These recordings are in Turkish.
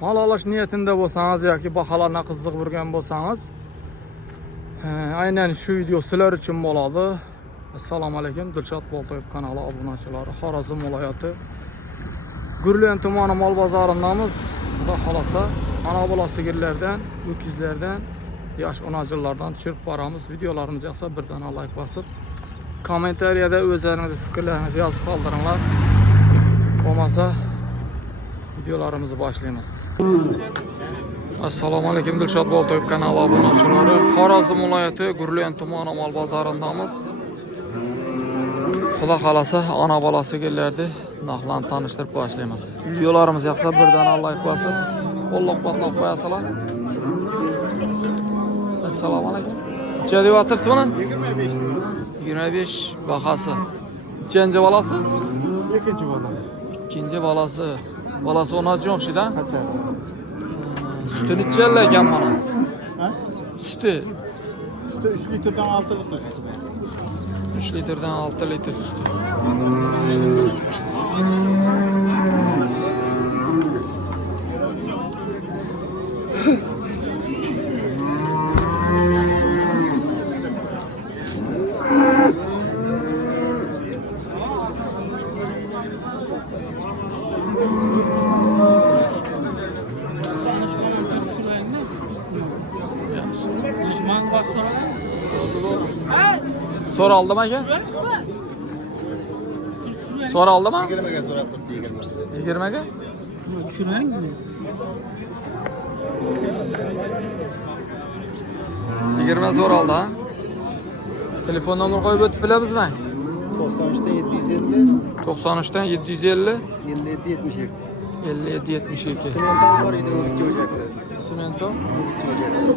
Mal alış niyetinde bolsanız yoki bahalarına qiziq bo'lgan bo'lsangiz, aynan shu video sizlar uchun bo'ladi. Assalomu alaykum, Dilshod Boltoyev kanali obunachilari. Xorazm viloyati Gurlen tumani mol bozorindamiz. Xudo xolasa, ana bola sigirlardan, o'kizlardan, yosh onajonlardan tushirib boramiz. Videolarimiz yoqsa bir dona like bosib, kommentariyada o'zlaringiz fikrlaringizni yozib qoldiringlar. Bo'lmasa videolarimizni boshlaymiz. Assalomu alaykum, Dilshod Boltoyev kanali obunachilari. Xorazm viloyati Gurlen tumani mol bozorindamiz. Xudo xolasa, ana bola sigirlarni narxlarni tanishtirib boshlaymiz. Videolarimiz yoqsa bir dona like bosib, qo'llab-quvvatlab qo'yasizlar. Assalomu alaykum. Necha deyapsiz buni? 25 bahası. Nechanchi bolasi? Ikkinchi bolasi. İkinci balası. Balası ona çok şeyda. Qancha? Sütü necha ekan mana? Ha? Sütü. Sütü 3 litrdan 6 litr sütü. 3 litrden 6 litr sütü. Sonra aldı mı ki? Sonra aldı mı? 20'ga so'rabdi, 20. 20'ga? Tushirang mi? 20 sonra aldı ha? Telefon nomer koyup ötüp bilemizmi? 93'ten 750, 93'ten 750 57 72. 57 72. Simental var idi, o gitti ocaklar. Simento. O gitti ocaklar.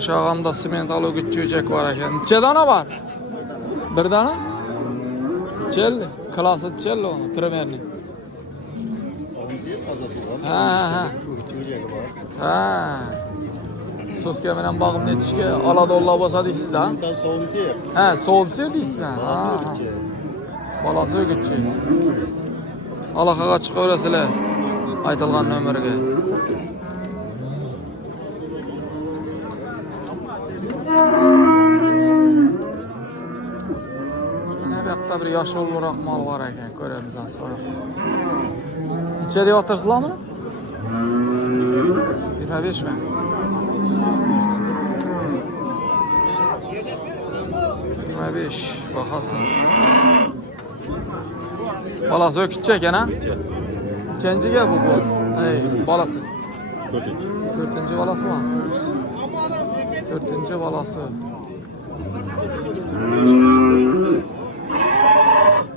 Şu ağamda simentalo küçücek var ekan. Necha dana var? Bir dana? Çelli. Klası çelli onu, primerni. Sağımızı azatı var. Ha. O gitti ocağı var. Ha. So'zga bilan bag'imni yetishga aladolla bo'lsa deysiz da? Simental soğumsu yer. Ha, so'bsir deysizmi? Balası o gitti. Balası o'gitchi. Aloqaga chiqaverasizlar aytilgan nomerga. Mana bu yoqda bir yoshulroq mol bor ekan, ko'ramiz sonra. Necha deyaptirsizlar buni? 25 mi? 25 bahası. Balası ökütçe ekan ha? Nechanchiga bu boz? Ey, balası. 4. balası mı? 4. balası.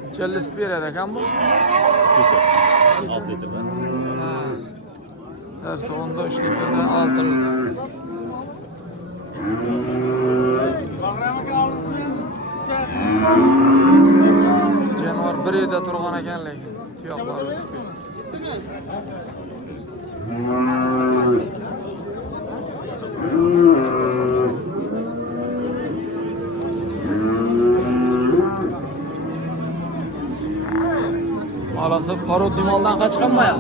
Necha süt beradi ekan bu? 6 litre var. Ha. Her salonda 3 litreden 6 litr. Canavar bir yerda turgan ekan lekin tuyoqlari ustiga. Balası parod limondan qochgan mı ya?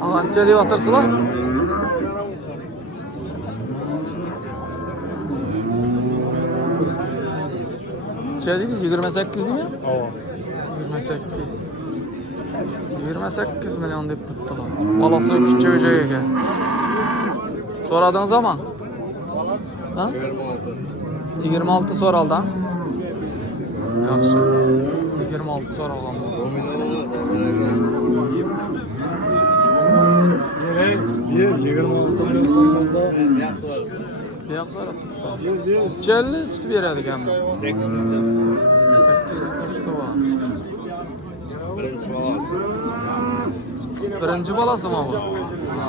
Qancha deyotirsizlar? Necha deydi? 28 mi? 28. 28 milyon deb tutdilar. Balasi kichik o'jak ekan. So'radingiz ama? Ha? 26 so'raldi ha? Yaxshi. 26 so'ralgan bu. Yer 26 milyon so'masa. Yo'q so'rabdi. Chelli sut beradi ekanmi? 8 litr suti bor. Birinchi balasi mı bu? Ha.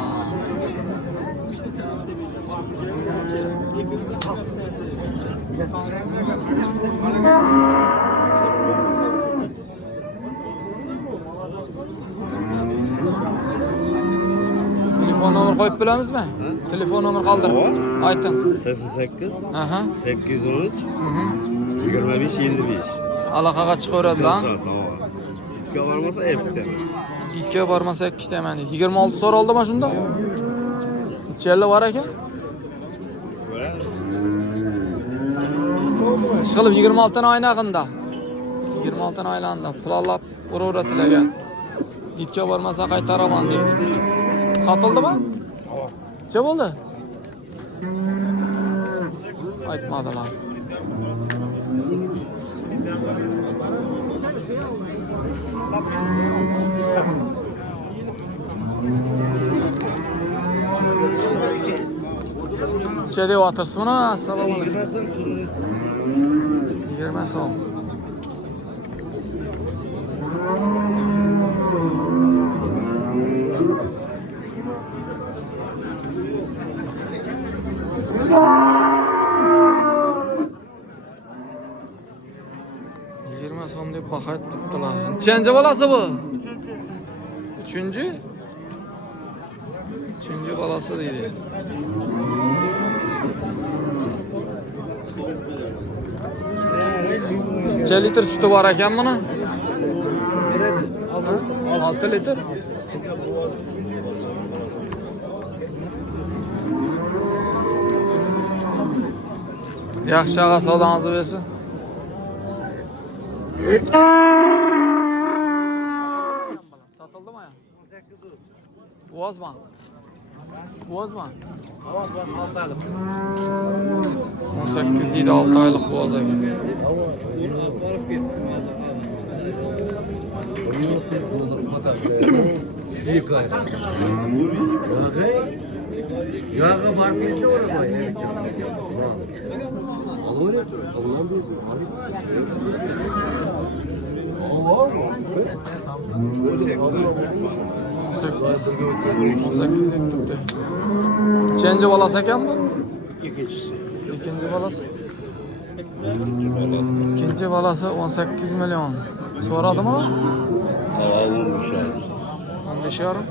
koyup bilemizmi? Telefon nomer kaldır. Aytın. 88 Aha. 813 Mhm. 25 55. Alakaga çıkıveradi lan. Tamam. Gitke varmasa evde. Gitke barmasa 2 temeni. 26 soru oldu mu şunda? İçerli var ekan. Işıqılıb 26 oynag'inda. 26 oylandi. Pul alab uraverasizlarga. Gitke barmasa qaytaraman deydi. Sotıldimi? Necha bo'ldi? Aytmadilar. Necha deyotirsizmi? Assalomu alaykum. 20 so'm. So'm deb baho tutdilar. Nechanchi bolasi bu? Uchinchi? Uchinchi bolasi deydi. Necha litr suti bor ekan buni? 6 litr. Yaxshi ağa savdangizni bersin. Satıldımı ya? Boğaz mı? Boğaz mı? Tamam, bu 6 aylık. 18 değil de 6 aylık boğaza gibi. Yağı var bir de orada. Alır ya. Allah'ım diyorsun. Allah mı? 18 ettirdi. Çenci balası eken bu? İkinci balası. İkinci balası 18 milyon. Soradı mı? 15 yarım.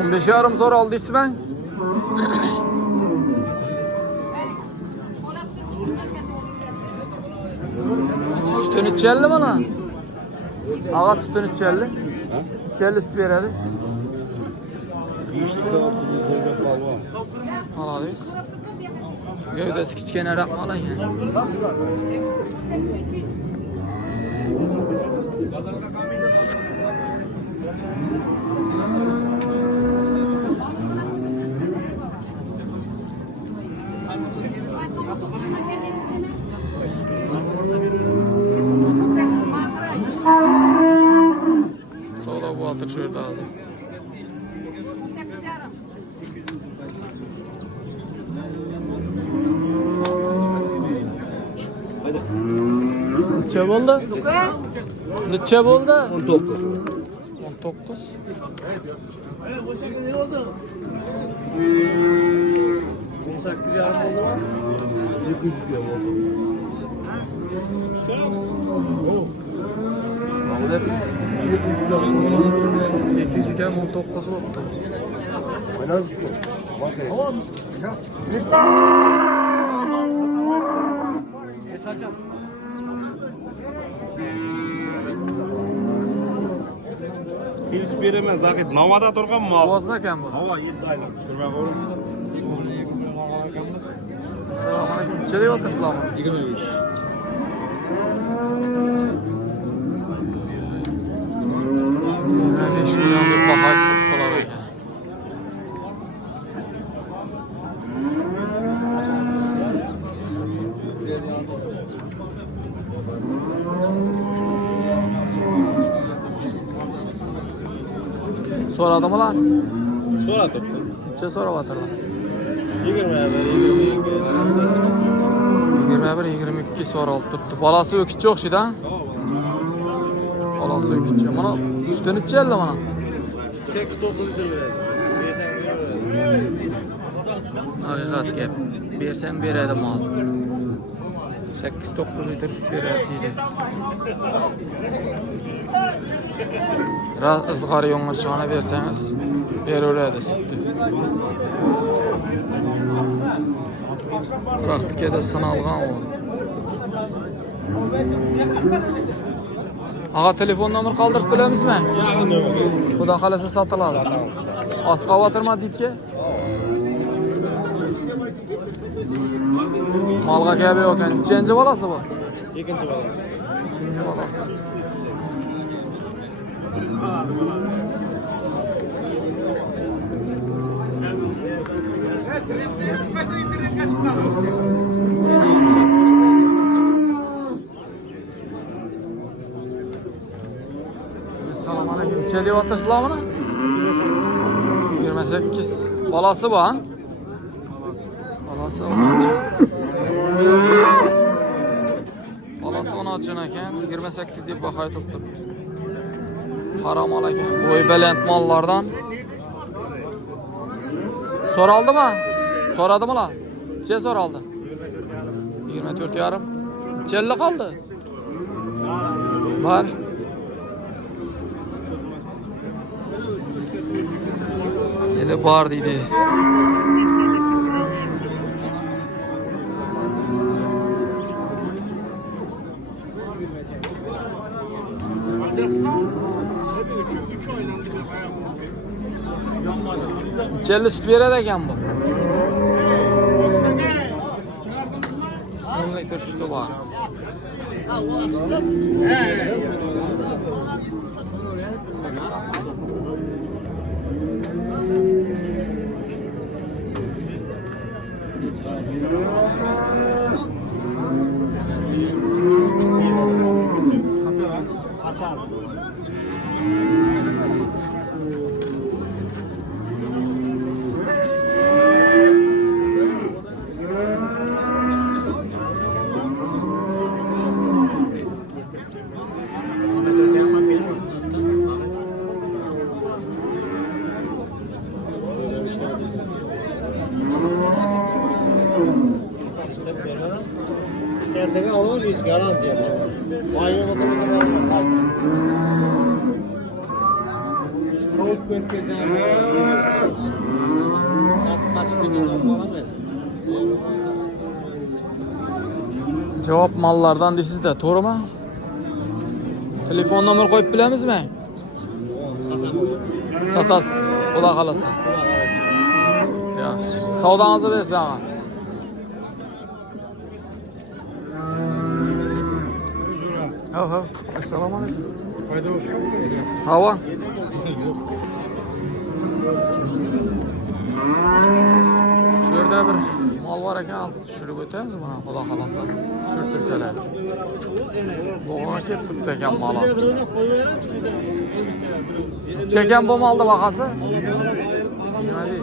On beş yarım sonra aldı ben. Sütünü içerli bana. Ağa sütünü içerli. İçerli süt veredi. Aladıyız. Gövdesi kichkene rakmalan yani. Sola bu atır şurada aldı. Neçe oldu? Neçe oldu? 19. 19. 18 yarım oldu mu? 200 gram oldu. Ne oldu? 200 gram 19 oldu. Oynar mısın? Tamam. Hiç beremez Zahid. Navada turgan mal. Boğaz mı eken bu? Hava 7 aylık. Sürme koyun. Selamun aleyküm. Neçe deyotirsizlar mı? 25. 25 milyon deb baho tutdilar ekan. So'radimilar? So'radim. Necha so'rayaptilar? 21, 21, 22 so'ralib turibdi. Bolasi o'kitchi o'xshaydi-a? Bolasi balası küçük. Mana sütünü içerli mana. 8-9 lira. Haqiqat gap. Bersang beradi mal. 8-9 litr süt beradi deydi. Biraz ızgari yo'ng'irchig'ini bersangiz beraveradi sütni. Praktikada sinalgan u. Ağa telefon nomer qoldirib bilamizmi? Xudo xolasa sotiladi. Oz xavotirma ditga. Malga kabi yo'q ekan. Nechanchi bolasi bu? Ikkinchi balasi. Ikinci balası. Assalomu alaykum. Necha deyapsizlar buni? 28. Balası bu han? Balası 10. Balası 10 ekan, 28 deb baho aytibdi. Qara mol ekan. Bo'y baland mollardan. So'raldimi? So'radimilar? Necha so'raldi? 24,5. Chelli qoldi. Var. Ele bar deydi. Chelli süt beradi ekan bu. 10 litr sütü var. Sendeki alır biz garanti yapalım. Aynı vatandaşlar var. Tavuk bölgesi saat kaç bin lira alamayız. Cevap mallardan sizde, doğru mu? Telefon nomer koyup bilemizmi? Satamam. Satas, Xudo xolasa. Yaxshi. Savdangizni bersin ağa. Ha. Assalomu alaykum. Fayda olsun mu? Hava. Şu yerda bir mal var ekan, hozir tushirib o'tamiz buni, Xudo xolasa. Tushirtirsalar. Bo'g'aga ketibdi ekan mali. Chekan bu malni bahasi? 25.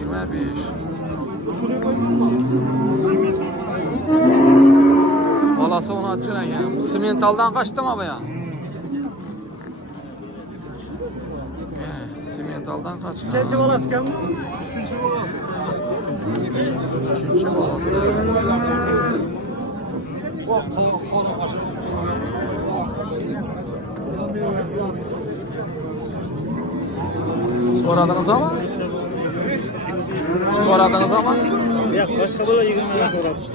25. Balası onu açın ekan. Simentaldan kaçtımı bu ya? Simentaldan kaçkan. Kaçıncı balası kaldı? Üçüncü balası. Soradınız ama? Soradınız ama? Yok başka bala 20'ye soramıştı.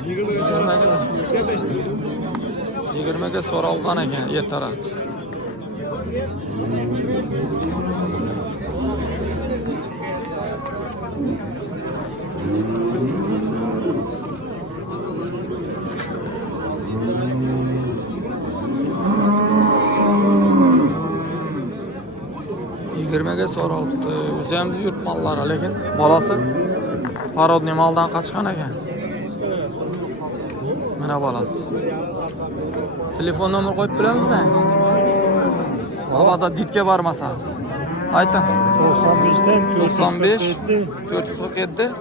20'ge soralgan ekan ertara. Yigirmege soraldı. O'zimiz yurt mallari, lekin bolasi parodniy maldan qochgan ekan. Mana bolasi. Telefon nomer qo'yib bilamizmi? Havada ditga bormasa. Ayting. 95 447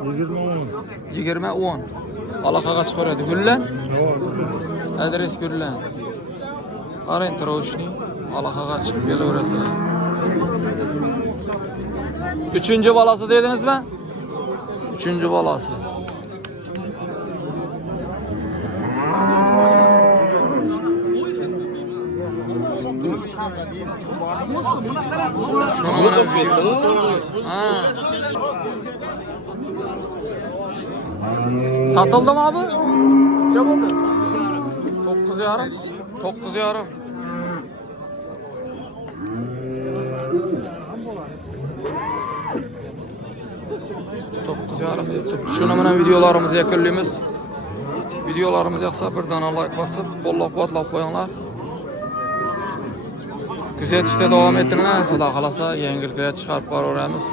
20 10. Aloqaga chiqaradi. Gullan. Adres Gullan. Orienировочный. Alaqaga chiqib kelaverasizlar. 3-chi bolasi dedingizmi? 3-chi bolasi. Ha. Satıldımı abi? Ne oldu? 9,5. 9,5. Şuna bilan videolarimizni yakunlaymiz. Videolarimiz yoqsa birdan like bosib, qo'llab-quvvatlab qo'yinglar. Kuzatishda davom etinglar. Xudo xolasa yangiliklar chiqarib boraveramiz.